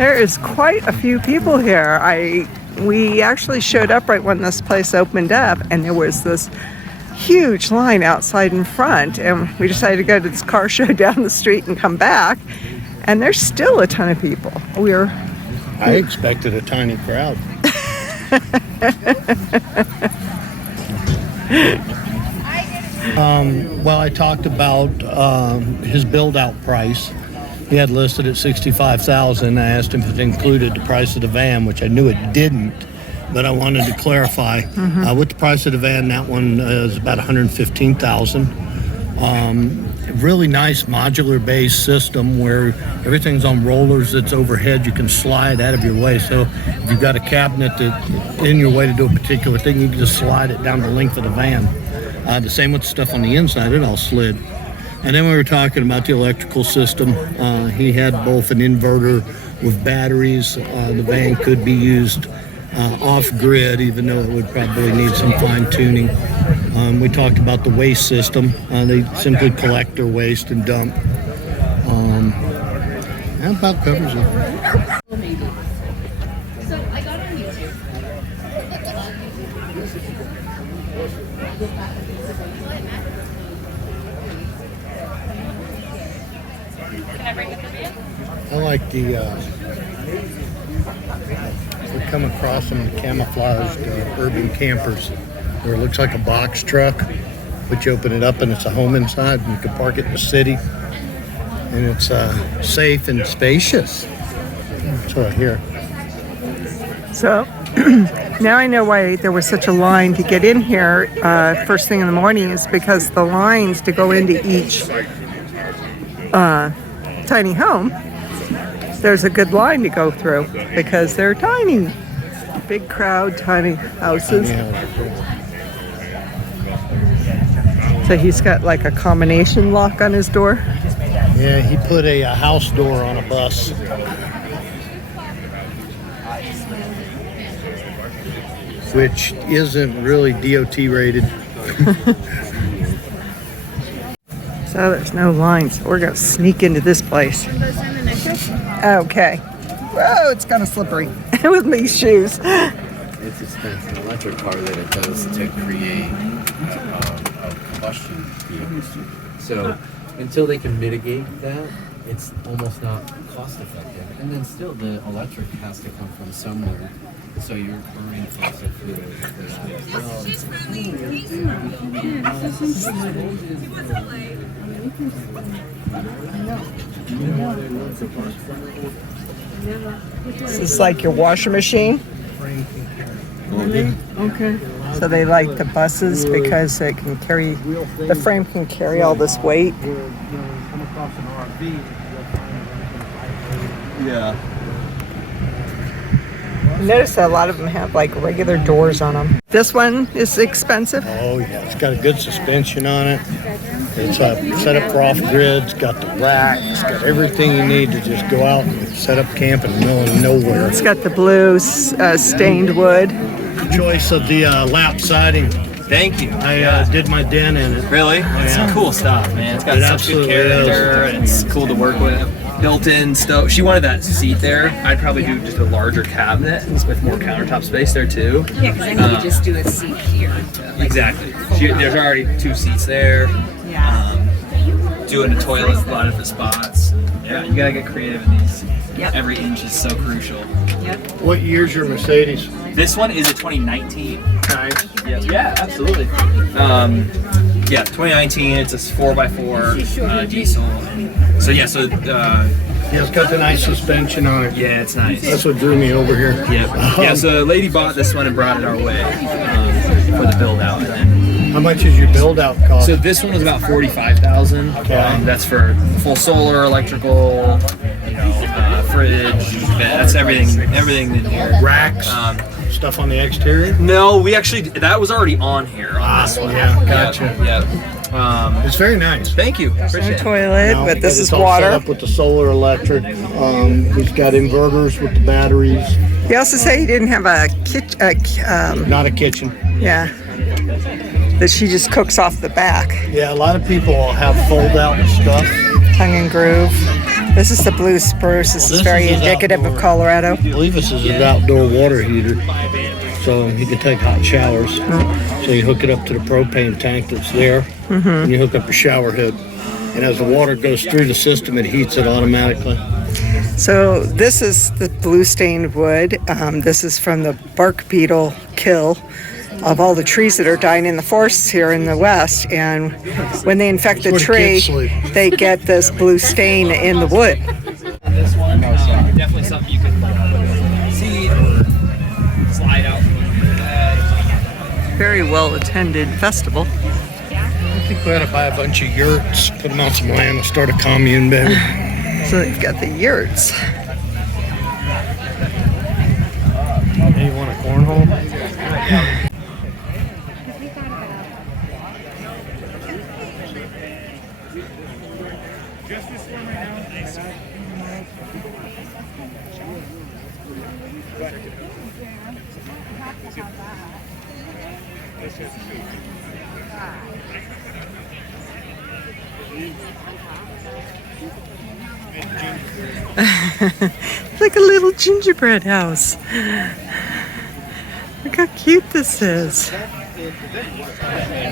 There is quite a few people here. We actually showed up right when this place opened up, and there was this huge line outside in front, and we decided to go to this car show down the street and come back, and there's still a ton of people. I expected a tiny crowd. Well, I talked about his build-out price. He had listed at $65,000. I asked him if it included the price of the van, which I knew it didn't, but I wanted to clarify. With the price of the van, that one is about $115,000. Really nice modular-based system where everything's on rollers that's overhead. You can slide out of your way. So if you've got a cabinet that's in your way to do a particular thing, you can just slide it down the length of the van. The same with the stuff on the inside, it all slid. And then we were talking about the electrical system. He had both an inverter with batteries. The van could be used off-grid, even though it would probably need some fine-tuning. We talked about the waste system. They simply collect their waste and dump. That about covers it. So I got on YouTube. Can I bring it for you? I like the, we come across them, the camouflaged urban campers, where it looks like a box truck, but you open it up and it's a home inside, and you can park it in the city, and it's safe and spacious. That's what I hear. So now I know why there was such a line to get in here first thing in the morning, is because the lines to go into each tiny home, there's a good line to go through because they're tiny. Big crowd, tiny houses. So he's got like a combination lock on his door. Yeah, he put a house door on a bus. Which isn't really DOT rated. So there's no lines. We're gonna sneak into this place. Okay. Whoa, it's kind of slippery with these shoes. It's an electric car that it does to create a combustion vehicle. So until they can mitigate that, it's almost not cost effective. And then still the electric has to come from somewhere. So you're burning fossil fuels for that as This is like your washing machine. Okay. So they like the buses because it can carry, the frame can carry all this weight. Yeah. Notice that a lot of them have like regular doors on them. This one is expensive. Oh yeah, it's got a good suspension on it. It's set up for off-grid. It's got the rack. It's got everything you need to just go out and set up camp in the middle of nowhere. It's got the blue stained wood. Choice of the lap siding. Thank you. I did my den in it. Really? It's some cool stuff, man. It's got such good character, and it's cool to work with. Built-in stove. She wanted that seat there. I'd probably do just a larger cabinet with more countertop space there too. Yeah, because then you could just do a seat here. Exactly. There's already 2 seats there. Yeah. Doing a toilet, a lot of the spots. Yeah, you gotta get creative in these. Yep. Every inch is so crucial. Yep. What year's your Mercedes? This one is a 2019. Nice. Yeah, absolutely. Yeah, 2019. It's a 4x4 diesel. So yeah, Yeah, it's got the nice suspension on it. yeah, it's nice. That's what drew me over here. Yeah. So the lady bought this one and brought it our way for the build out. And then, How much is your build out cost? so this one was about $45,000. Okay. That's for full solar, electrical, fridge. That's everything in here. Racks, stuff on the exterior. No, we actually that was already on here on this one. Yeah, gotcha. Yeah. It's very nice. Thank you. No Appreciate it. toilet, but this It's is all water. set up with the solar electric. He's got inverters with the batteries. He also said he didn't have a kitchen. Not a kitchen. Yeah. That she just cooks off the back. Yeah, a lot of people have fold out stuff. Tongue and groove. This is the blue spruce. This is This very is his indicative of outdoor- Colorado. I believe this is his outdoor water heater, so he can take hot showers. So you hook it up to the propane tank that's there, and you hook up a shower head. And as the water goes through the system, it heats it automatically. So this is the blue stained wood. This is from the bark beetle kill of all the trees that are dying in the forests here in the West. And when they infect the That's where the tree, kids sleep. they get this blue stain in the wood. This one, definitely something you could see or slide out. Very well attended festival. I think we ought to buy a bunch of yurts, put them on some land, and start a commune, baby. So they've got the yurts. Hey, you want a cornhole? It's like a little gingerbread house. Look how cute this is.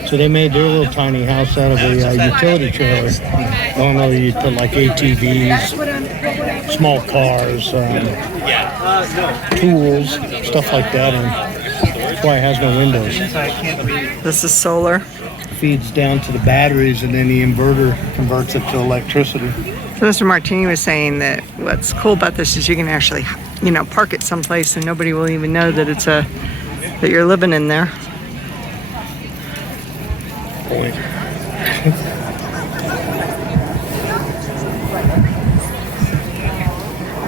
So they made their little tiny house out of a utility trailer. Normally you put like ATVs, small cars, tools, stuff like that in. That's why it has no windows. This is solar. Feeds down to the batteries and then the inverter converts it to electricity. So Mr. Martini was saying that what's cool about this is you can actually, park it someplace and nobody will even know that that you're living in there. Point.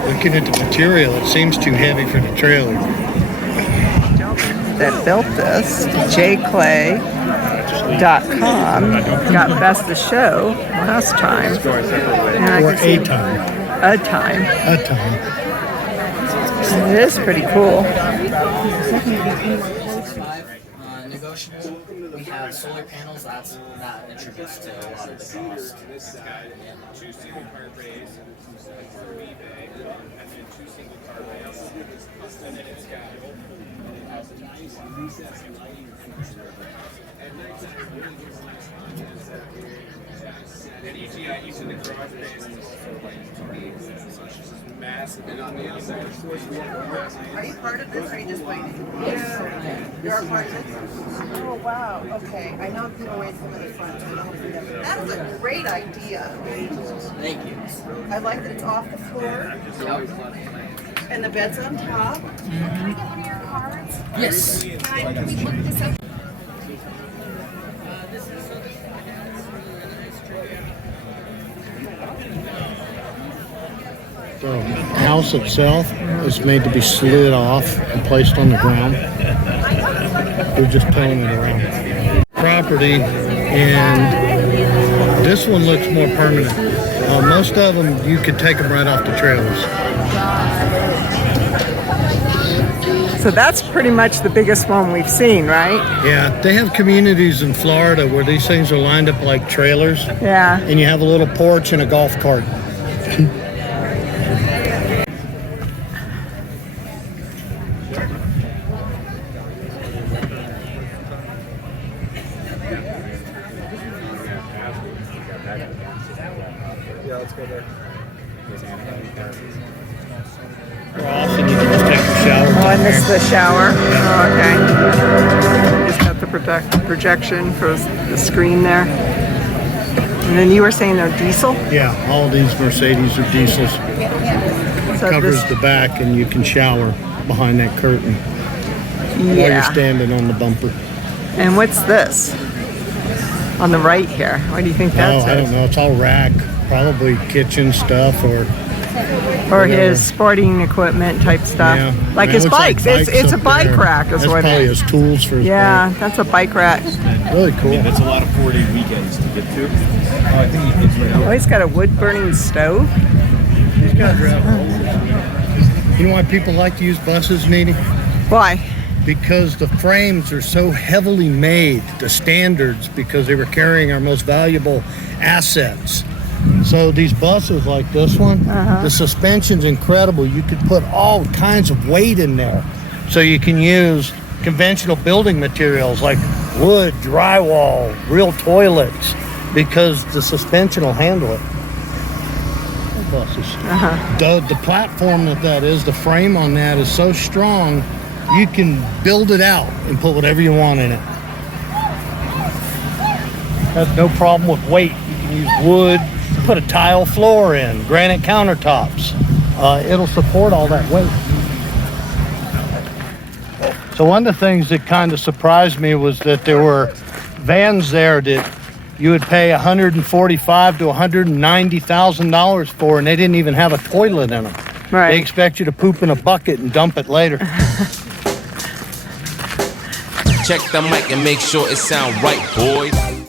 Looking at the material, it seems too heavy for the trailer. That built this, jclay.com, got best of show last time. And I Or can see a time. a time. A time. It is pretty cool. Negotiable. We have solar panels. That contributes to a lot of the cost. Are you part of this or are you just waiting? Yeah. You're a part of this? Oh, wow. Okay. I know I'm away from the front. So that is a great idea. Thank you. I like that it's off the floor and the bed's on top. Yes. Can we look this up? The house itself is made to be slid off and placed on the ground. We're just pulling it around. Property, and this one looks more permanent. Most of them, you could take them right off the trailers. So that's pretty much the biggest one we've seen, right? Yeah, they have communities in Florida where these things are lined up like trailers, Yeah. and you have a little porch and a golf cart. And you can just take your shower. Oh, and this is the shower. Oh, okay. Just got the projection for the screen there. And then you were saying they're diesel? Yeah, all these Mercedes are diesels. So Covers this- the back, and you can shower behind that curtain while you're Yeah. standing on the bumper. And what's this? On the right here. What do you think that's? I don't know. It's all rack, probably kitchen stuff or Or his sporting equipment type stuff. yeah. Like It his looks bikes. It's a up bike there. rack is That's what probably it his is. tools for his Yeah, bike. that's a bike rack. Really cool. It's a lot of 4-day weekends to get to. I think it's right Oh, he's got a wood burning stove. He's got You know why people like to use buses, Needy? Why? Because the frames are so heavily made, the standards, because they were carrying our most valuable assets. So these buses like this one, the suspension's incredible. You could put all kinds of weight in there. So you can use conventional building materials like wood, drywall, real toilets, because the suspension will handle it. Buses. The platform that is, the frame on that is so strong, you can build it out and put whatever you want in it. Has no problem with weight. You can use wood, put a tile floor in, granite countertops. It'll support all that weight. So one of the things that kind of surprised me was that there were vans there that you would pay $145,000 to $190,000 for, and they didn't even have a toilet in them. Right. They expect you to poop in a bucket and dump it later. Check the mic and make sure it sound right, boys.